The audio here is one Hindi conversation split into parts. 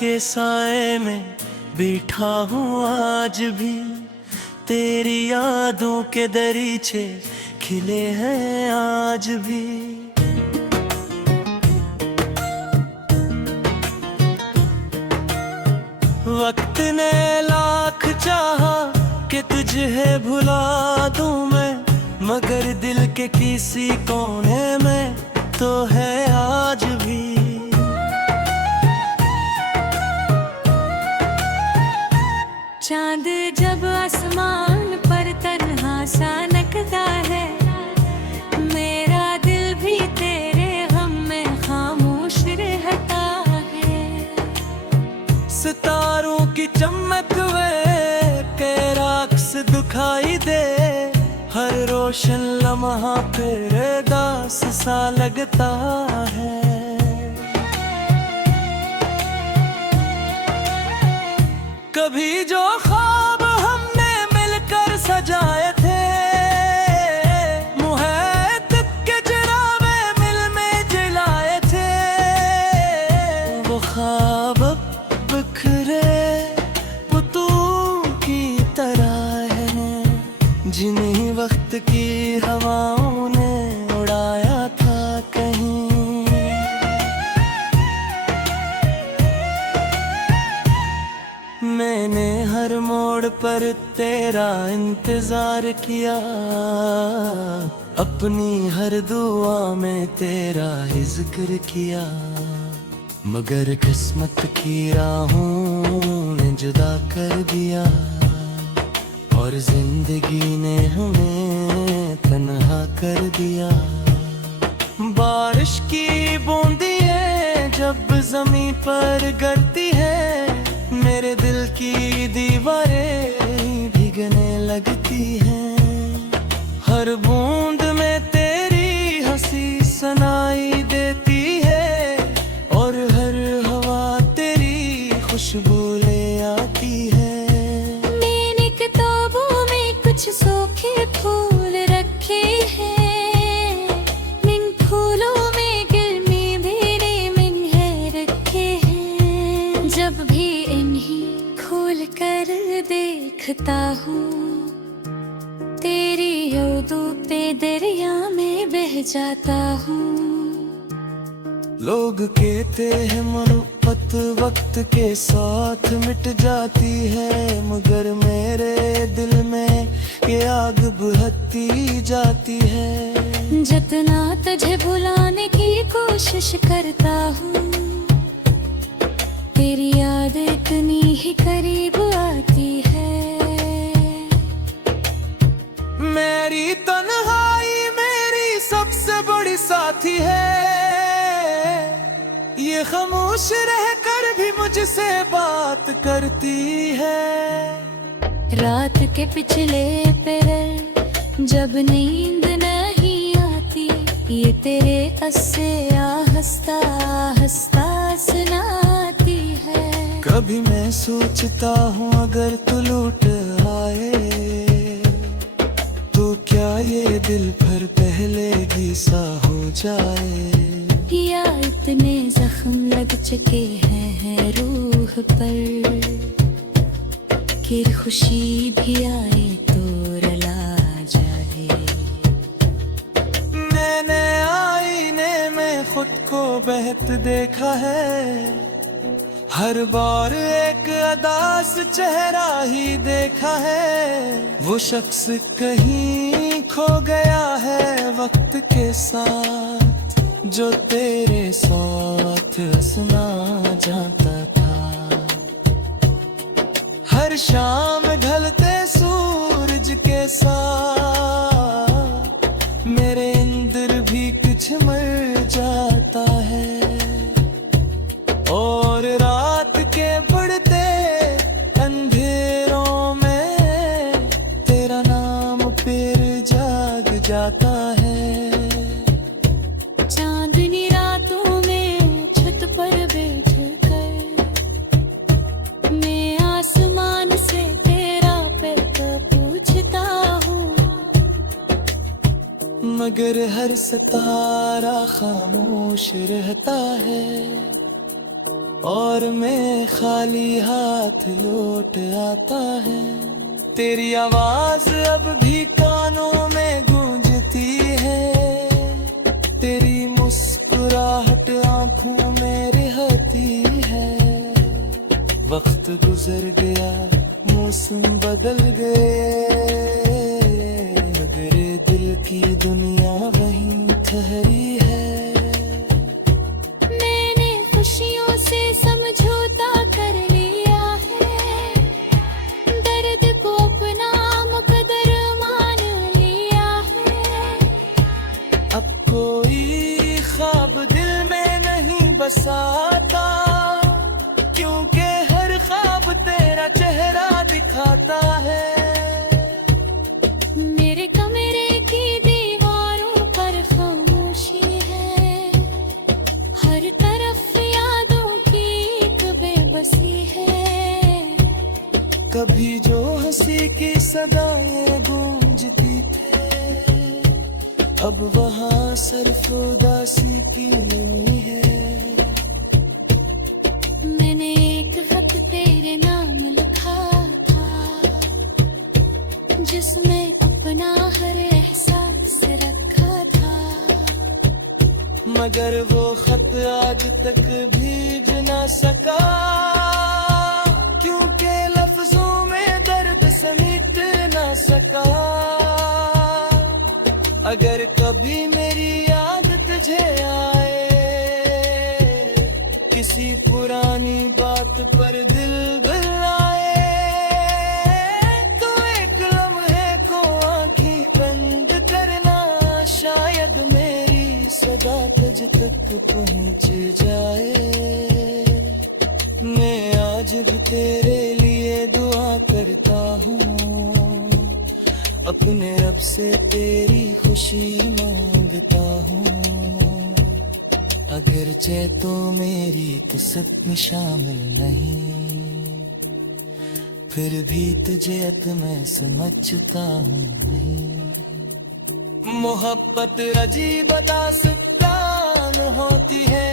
के साए में बैठा हूँ आज भी, तेरी यादों के दरीचे खिले हैं आज भी। वक्त ने लाख चाहा कि तुझे भुला दूं मैं, मगर दिल के किसी कोने में तो है आज भी। चांद जब आसमान पर तन्हा सा नकता है, मेरा दिल भी तेरे गम में खामोश रहता है। सितारों की चमक वे के राक्स दिखाई दे, हर रोशन लम्हा तेरे दास सा लगता है। कभी जो ख्वाब हमने मिलकर सजाए थे, मुहैत के जरावे मिल में जलाए थे, वो ख्वाब बिखरे पुतलों की तरह हैं, जिन्हीं वक्त की हवाओं ने उड़ाया था कहीं। मैंने हर मोड़ पर तेरा इंतजार किया, अपनी हर दुआ में तेरा ही जिक्र किया, मगर किस्मत की राहों ने जुदा कर दिया, और जिंदगी ने हमें तन्हा कर दिया। बारिश की बूंदें जब ज़मीं पर गिरती है, मेरे दिल की दीवारें भीगने लगती हैं। हर बूंद में तेरी हंसी सुनाई देती है, और हर हवा तेरी खुशबू ले आती है। मैंने किताबों में कुछ सूखे फूल रखे हैं, इन फूलों में गिरमी भेड़े मिन्हे रखे हैं। जब भी खोल कर देखता हूँ, तेरी यादों पे दरिया में बह जाता हूँ। लोग कहते हैं मोहब्बत वक्त के साथ मिट जाती है, मगर मेरे दिल में ये आग बुझती जाती है। जितना तुझे भुलाने की कोशिश करता हूँ, तेरी याद इतनी ही करीब आती है। मेरी तन्हाई मेरी सबसे बड़ी साथी है, ये खामोश रहकर भी मुझसे बात करती है। रात के पिछले पहर जब नींद नहीं आती, ये तेरे किस्से आहिस्ता आहिस्ता सुनाती है। कभी मैं सोचता हूँ अगर तू लौट आए, तो क्या ये दिल भर पहले भी सा हो जाए। या इतने जख्म लग चुके हैं रूह पर, कि खुशी भी आए तो रुला जाए। मैंने आईने में खुद को बहत देखा है, हर बार एक अदास चेहरा ही देखा है। वो शख्स कहीं खो गया है वक्त के साथ, जो तेरे साथ हंसना चाहता था। हर शाम ढलते सूरज के साथ मेरे अंदर भी कुछ मर जाता है, और रात के बढ़ते अंधेरों में तेरा नाम फिर जाग जाता है। चांदनी रातों में छत पर बैठ कर मैं आसमान से तेरा पैर पूछता हूँ, मगर हर सितारा खामोश रहता है। और मैं खाली हाथ लौट आता है। तेरी आवाज अब भी कानों में गूंजती है, तेरी मुस्कुराहट आंखों में रहती है। वक्त गुजर गया, मौसम बदल गए, मगर दिल की दुनिया वहीं ठहरी है। मैंने खुशियों से समझौता कर लिया है, दर्द को अपना मुकद्दर मान लिया है। अब कोई ख्वाब दिल में नहीं बसाता, क्योंकि हर ख्वाब तेरा चेहरा दिखाता है। मेरे कमरे की दीवारों पर खामोशी है, हर तरफ यादों की एक बेबसी है। कभी जो हंसी की सदाएं गूंजती थे, अब वहाँ सिर्फ उदासी की नमी है। मैंने एक खत तेरे नाम लिखा था, जिसमें अपना हर एहसास रखा था। मगर वो खत आज तक भीज न सका, क्योंकि लफ्जों में दर्द समेट न सका। अगर कभी मेरी याद तुझे आए, किसी पुरानी बात पर दिल बहलाए, तो एक लम्हे को आंखें बंद करना, शायद मेरी सदा तुझ तक पहुंच जाए। मैं आज भी तेरे लिए दुआ करता हूँ, अपने रब से तेरी खुशी मांगता हूँ। अगरचे तो मेरी किस्मत में शामिल नहीं, फिर भी तुझे अब मैं समझता हूँ नहीं। मोहब्बत अजीब दास्तान होती है,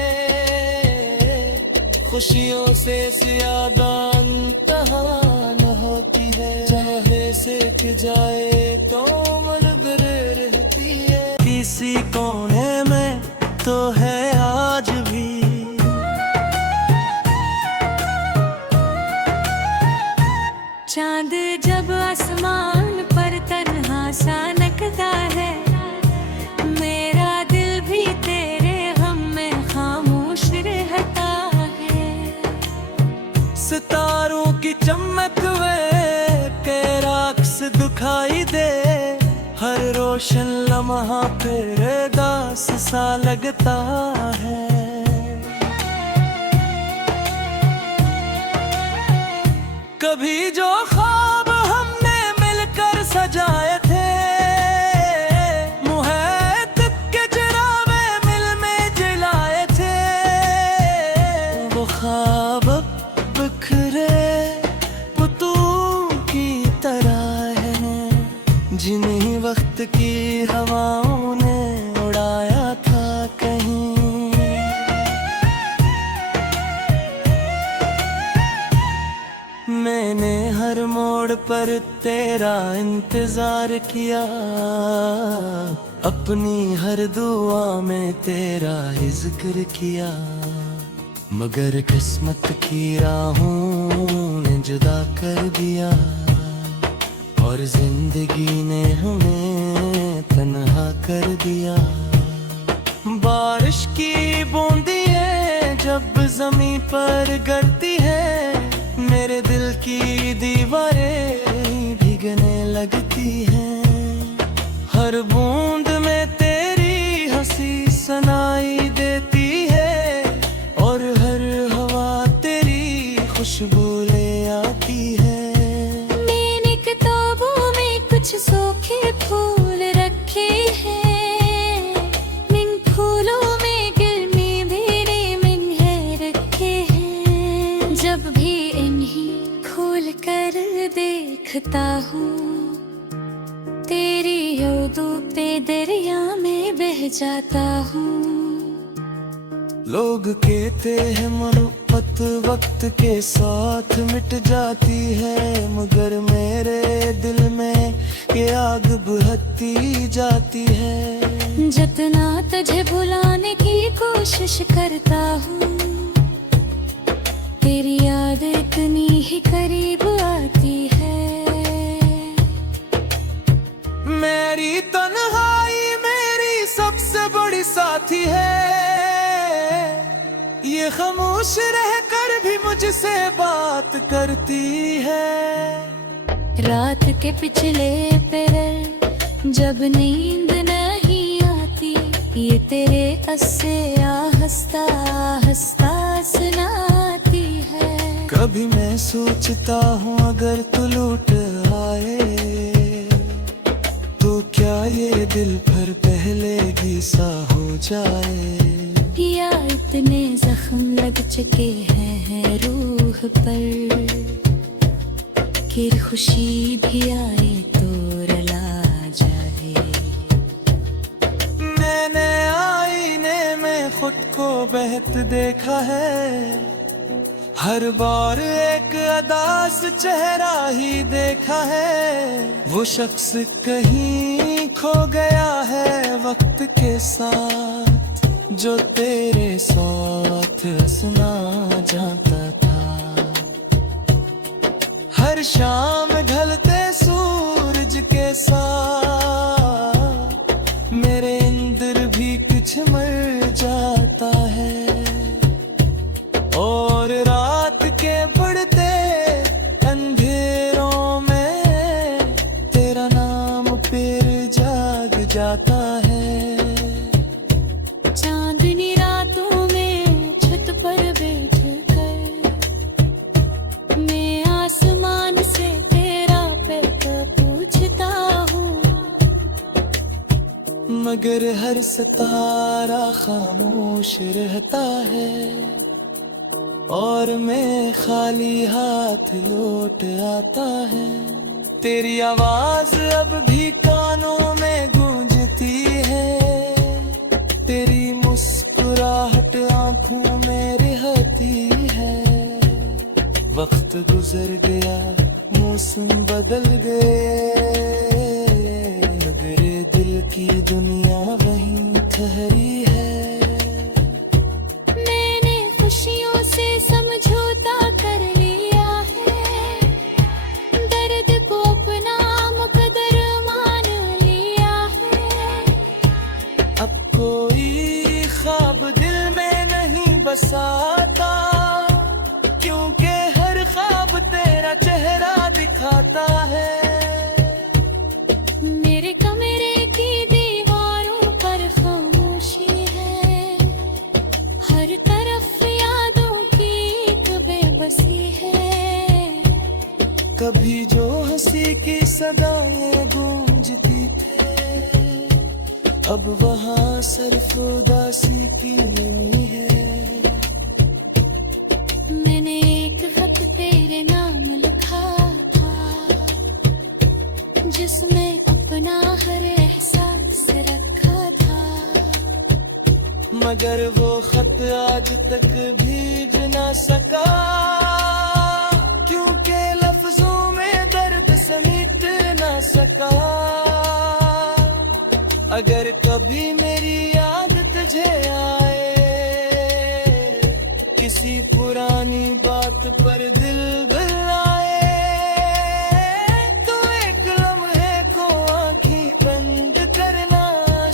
खुशियों से ज्यादा इम्तिहान होती है। चाहे सेक जाए तो मनबर रहती है, किसी कोने में तो है आज भी। चांद जब आसमान पर तन्हा सा नकता है, मेरा दिल भी तेरे गम में खामोश रहता है। सितारों की चमक वे के राक्स दिखाई दे, हर रोशन लम्हा फिर दास सा लगता है। कभी जो ख्वाब हमने मिलकर सजाए थे, मुहैत के चिरागे मिल में जलाए थे, वो ख्वाब बिखरे पुतलों की तरह हैं, जिन्हें वक्त की हवाओं ने उड़ाया था कहीं। मैंने हर मोड़ पर तेरा इंतजार किया, अपनी हर दुआ में तेरा ही जिक्र किया। मगर किस्मत की राहों ने जुदा कर दिया, और जिंदगी ने हमें तन्हा कर दिया। बारिश की बूंदें जब जमीन पर गिरती है, मेरे दिल की दीवारें भीगने लगती हैं। हर बूंद में तेरी हंसी सुनाई देती है, और हर हवा तेरी खुशबू ले आती है। मैंने किताबों में कुछ सूखे फूल रखे हैं, इन फूलों में गर्मी भरे मिन्हे रखे हैं। जब भी इन्हीं खोल कर देखता हूँ, तेरी यादों पे दरिया में बह जाता हूँ। लोग कहते हैं मोहब्बत मोहब्बत वक्त के साथ मिट जाती है, मगर मेरे दिल में ये आग बुझती जाती है। जितना तुझे भुलाने की कोशिश करता हूँ, तेरी याद इतनी ही करीब आती है। मेरी तन्हाई मेरी सबसे बड़ी साथी है, ये खामोश रहकर भी मुझसे बात करती है। रात के पिछले पहर जब नींद नहीं आती, ये तेरे अस्से आहिस्ता आहिस्ता सुनाती है। कभी मैं सोचता हूँ अगर तू लौट आए, तो क्या ये दिल भर पहले भी सा हो जाए। या इतने जख्म लग चुके हैं रूह पर, कि खुशी भी आए तो रुला जाए। मैंने आईने में खुद को बहत देखा है, हर बार एक अदास चेहरा ही देखा है। वो शख्स कहीं खो गया है वक्त के साथ, जो तेरे साथ हंसना जाता था। हर शाम ढलते सूरज के साथ मेरे अंदर भी कुछ मर जाता है, और रात के बढ़ते अंधेरों में तेरा नाम फिर जाग जाता है। चांदनी रातों में छत पर बैठ कर मैं आसमान से तेरा प्यार पूछता हूँ, मगर हर सितारा खामोश रहता है, और मैं खाली हाथ लौट आता है। तेरी आवाज अब भी कानों में गूंजती है, तेरी मुस्कुराहट आंखों में रहती है। वक्त गुजर गया मौसम बदल गए, मगर दिल की दुनिया वहीं ठहरी है। मैंने खुशियों से समझौता कर लिया है, दर्द को अपना मुकद्दर मान लिया है। अब कोई ख्वाब दिल में नहीं बसाता, क्योंकि हर ख्वाब तेरा चेहरा दिखाता है। मेरे कमरे की दीवारों पर खामोशी है, हर तरफ यादों की एक बेबसी है। कभी जो हंसी की सदाएं गूंजती थे, अब वहाँ सिर्फ उदासी की नमी है। मैंने एक खत तेरे नाम लिखा था, जिसमें अपना हर एहसास रखा था, मगर वो खत आज तक भीज न सका, क्योंकि लफ्जों में दर्द समेट न सका। अगर कभी मेरी याद तुझे आए, किसी पुरानी बात पर दिल बहलाए, तो एक लम्हे को आंखें बंद करना,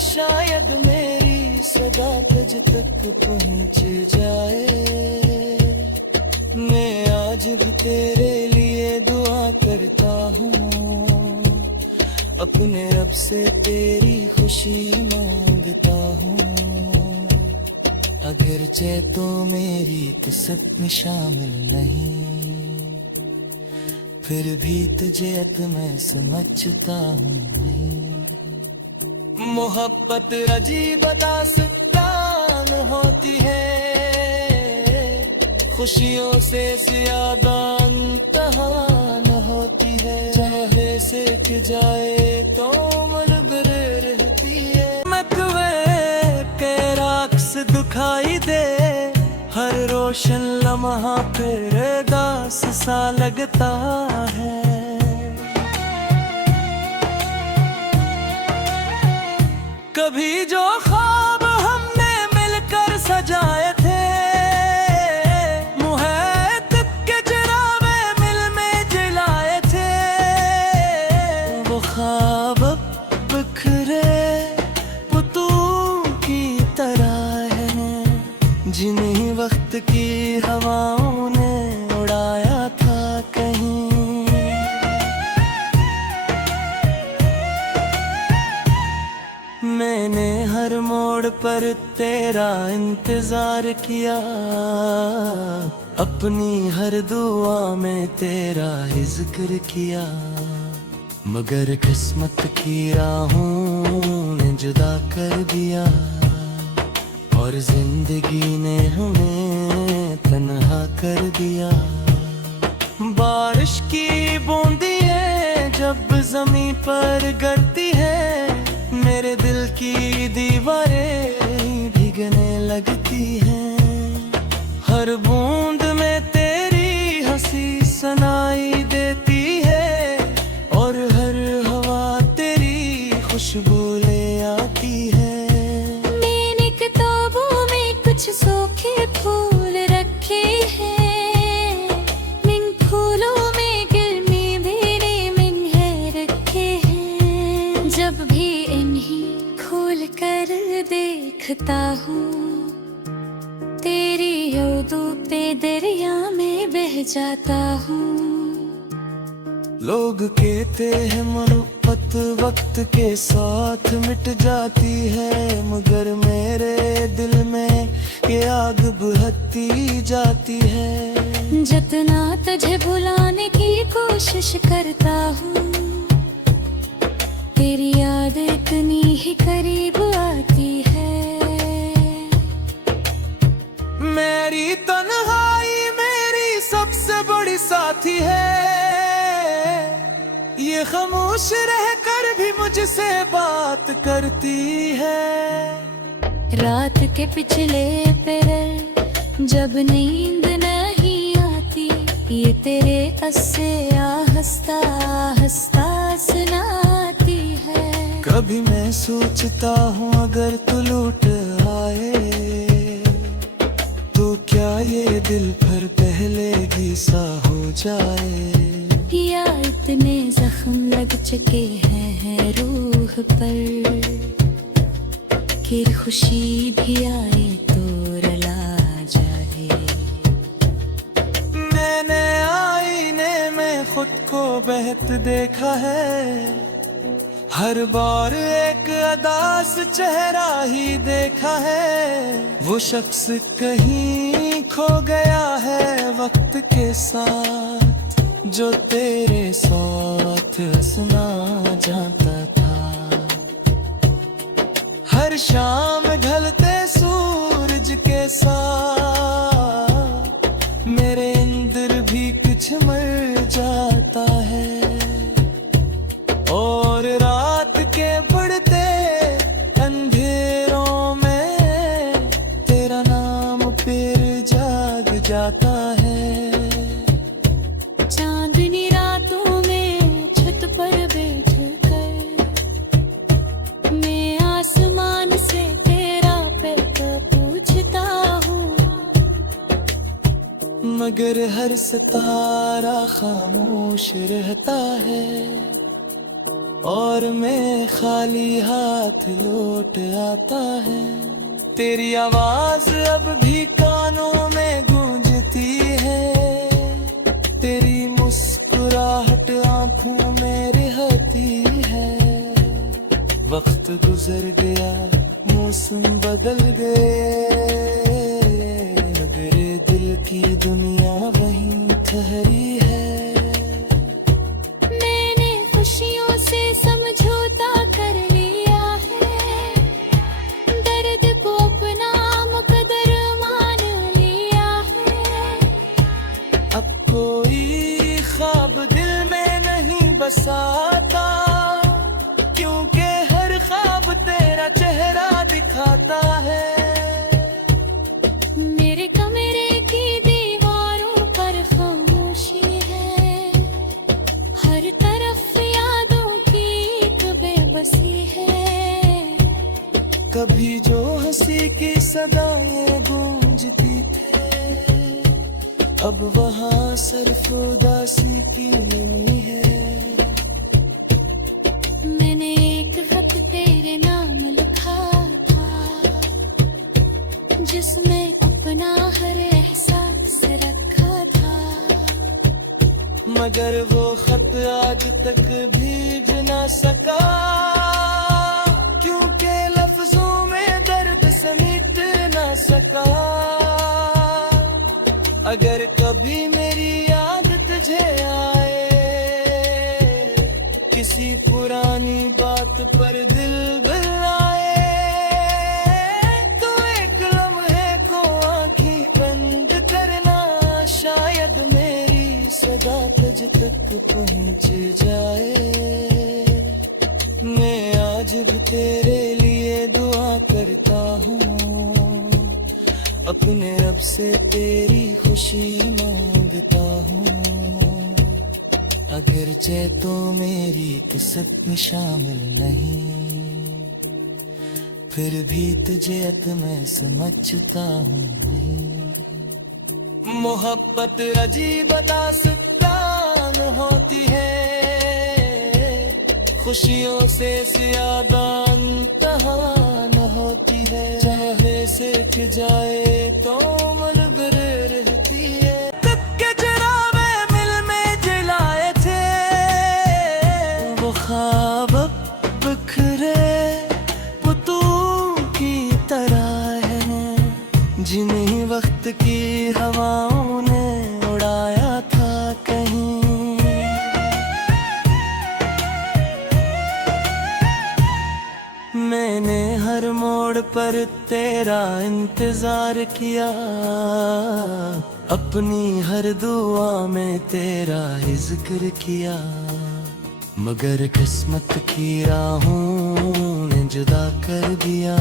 शायद मेरी सदा तुझ तक पहुंच जाए। मैं आज भी तेरे लिए दुआ करता हूँ, अपने रब से तेरी खुशी मांगता हूँ। अगरचे तो मेरी किस्मत में शामिल नहीं, फिर भी तुझे अब मैं समझता हूँ नहीं। मोहब्बत अजीब दास्तान होती है, खुशियों से ज्यादा इम्तिहान होती है। चाहे सिक जाए तो मुनव्वर रहती है। मैं तुम्हें के राक्स दुखाई दे, हर रोज रोशन लम्हा फिर दास सा लगता है। कभी जो ख्वाब हमने मिलकर सजाए थे, मुहैत के चिरागे मिल में जलाए थे, वो ख्वाब बिखरे पुतलों की तरह हैं, जिन्हीं वक्त की हवाओं ने उड़ाया था कहीं। मैंने हर मोड़ पर तेरा इंतजार किया, अपनी हर दुआ में तेरा ही जिक्र किया, मगर किस्मत की राहों ने जुदा कर दिया, और जिंदगी ने हमें तन्हा कर दिया। बारिश की बूंदियां जब ज़मीं पर गिरती है, मेरे दिल की दीवारें भीगने लगती हैं। हर बूंद में तेरी हंसी सुनाई देती है, और हर हवा तेरी खुशबू ले आती है। मैंने किताबों में कुछ सूखे फूल रखे हैं, इन फूलों में गिरमी भेड़े मिन्हे रखे हैं। जब भी खोल कर देखता हूँ, तेरी यादों पे दरिया में बह जाता हूँ। लोग कहते हैं मोहब्बत वक्त के साथ मिट जाती है, मगर मेरे दिल में ये आग बुझती जाती है। जितना तुझे भुलाने की कोशिश करता हूँ, तेरी याद इतनी ही करीब आती है। मेरी तन्हाई मेरी सबसे बड़ी साथी है, ये खामोश रहकर भी मुझसे बात करती है। रात के पिछले पहर जब नींद नहीं आती, ये तेरे कस्से आहिस्ता आहिस्ता सुनाती है। कभी मैं सोचता हूँ अगर तू लौट आए, तो क्या ये दिल फिर पहले ही सा हो जाए। या इतने जख्म लग चुके हैं रूह पर, कि खुशी भी आए तो रुला जाए। मैंने आईने में खुद को बहत देखा है, हर बार एक अदास चेहरा ही देखा है। वो शख्स कहीं खो गया है वक्त के साथ, जो तेरे साथ हंसना जानता था। हर शाम ढलते सूरज के साथ मेरे अंदर भी कुछ मर जाता है, और रात के बढ़ते अंधेरों में तेरा नाम फिर जाग जाता है। चांदनी रातों में छत पर बैठ कर मैं आसमान से तेरा पैर पूछता हूँ, मगर हर सितारा खामोश रहता है, और मैं खाली हाथ लौट आता है। तेरी आवाज अब भी कानों में गूंजती है, तेरी मुस्कुराहट आंखों में रहती है। वक्त गुजर गया, मौसम बदल गए, मगर दिल की दुनिया वहीं ठहरी है। मैंने खुशियों से समझौता कर लिया है, दर्द को अपना मुकद्दर मान लिया है। अब कोई ख्वाब दिल में नहीं बसाता, क्योंकि हर ख्वाब तेरा चेहरा दिखाता है। मेरे कमरे की अब वहाँ सिर्फ उदासी की नमी है। मैंने एक खत तेरे नाम लिखा था, जिसमें अपना हर एहसास रखा था, मगर वो खत आज तक भीज ना सका, क्योंकि लफ्जों में दर्द समेट ना सका। अगर कभी मेरी याद तुझे आए, किसी पुरानी बात पर दिल बहलाए, तो एक लम्हे को आंखें बंद करना, शायद मेरी सदा तुझ तक पहुंच जाए। मैं आज भी तेरे लिए दुआ करता हूँ, अपने रब से तेरी खुशी मांगता हूँ। अगरचे तो मेरी किस्मत में शामिल नहीं, फिर भी तुझे अब मैं समझता हूँ नहीं। मोहब्बत अजीब दास्तान होती है, खुशियों से ज्यादा इम्तिहान होती है। चाहे सिख जाए तो मनबर रहती है। तब के जरावे मिल में जलाए थे, वो ख्वाब बिखरे पुतलों की तरह हैं, जिन्हें वक्त की हवाओं ने उड़ाया था कहीं। मैंने हर मोड़ पर तेरा इंतजार किया, अपनी हर दुआ में तेरा ही जिक्र किया, मगर किस्मत की राहों ने जुदा कर दिया,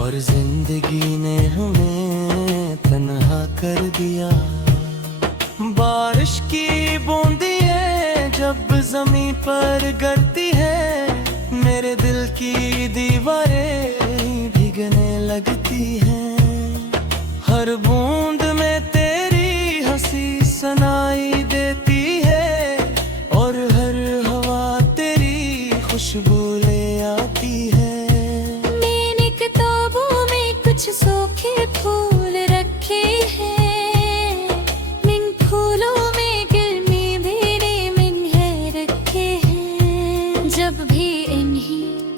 और जिंदगी ने हमें तन्हा कर दिया। बारिश की बूंदें जब ज़मीं पर गिरती है, मेरे दिल की दीवारें भीगने लगती हैं। हर बूंद में तेरी हंसी सुनाई देती है, और हर हवा तेरी खुशबू ले आती है। मैंने किताबों में कुछ सूखे फूल रखे हैं, इन फूलों में गर्मी भरे मिन्हे रखे हैं। जब भी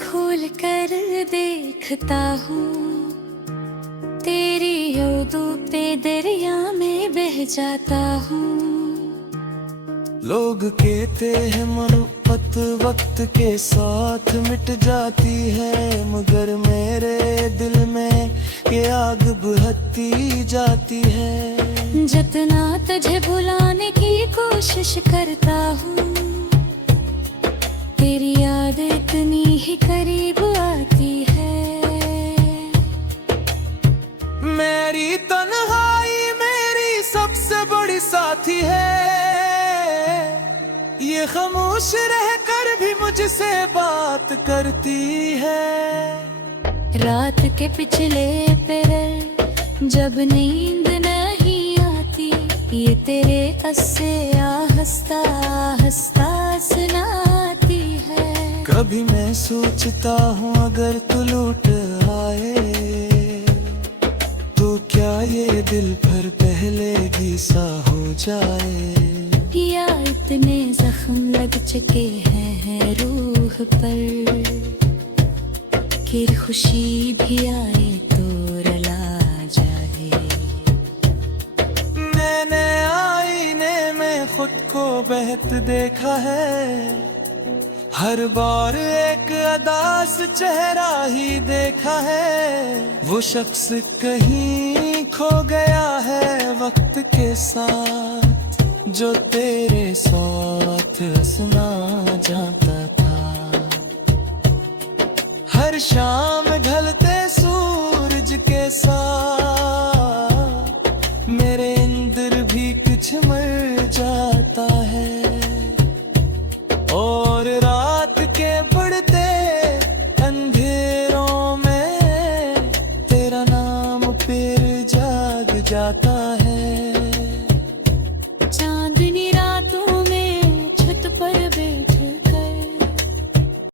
खोल कर देखता हूँ, तेरी यादों पे दरिया में बह जाता हूँ। लोग कहते हैं मोहब्बत वक्त के साथ मिट जाती है, मगर मेरे दिल में ये आग बुझती जाती है। जितना तुझे भुलाने की कोशिश करता हूँ, तेरी याद इतनी ही करीब आती है। मेरी तन्हाई मेरी सबसे बड़ी साथी है, ये खामोश रहकर भी मुझसे बात करती है। रात के पिछले पहर जब नींद नहीं आती, ये तेरे अस्से आहिस्ता आहिस्ता सुनाती है। कभी मैं सोचता हूँ अगर तू लौट आए, तो क्या ये दिल भर पहले भी सा हो जाए। या इतने जख्म लग चुके हैं रूह पर, कि खुशी भी आए तो रुला जाए। मैंने आईने में खुद को बहत देखा है, हर बार एक अदास चेहरा ही देखा है। वो शख्स कहीं खो गया है वक्त के साथ, जो तेरे साथ हंसना जाता था। हर शाम ढलते सूरज के साथ मेरे अंदर भी कुछ मर जाता है, और रात के बढ़ते अंधेरों में तेरा नाम फिर जाग जाता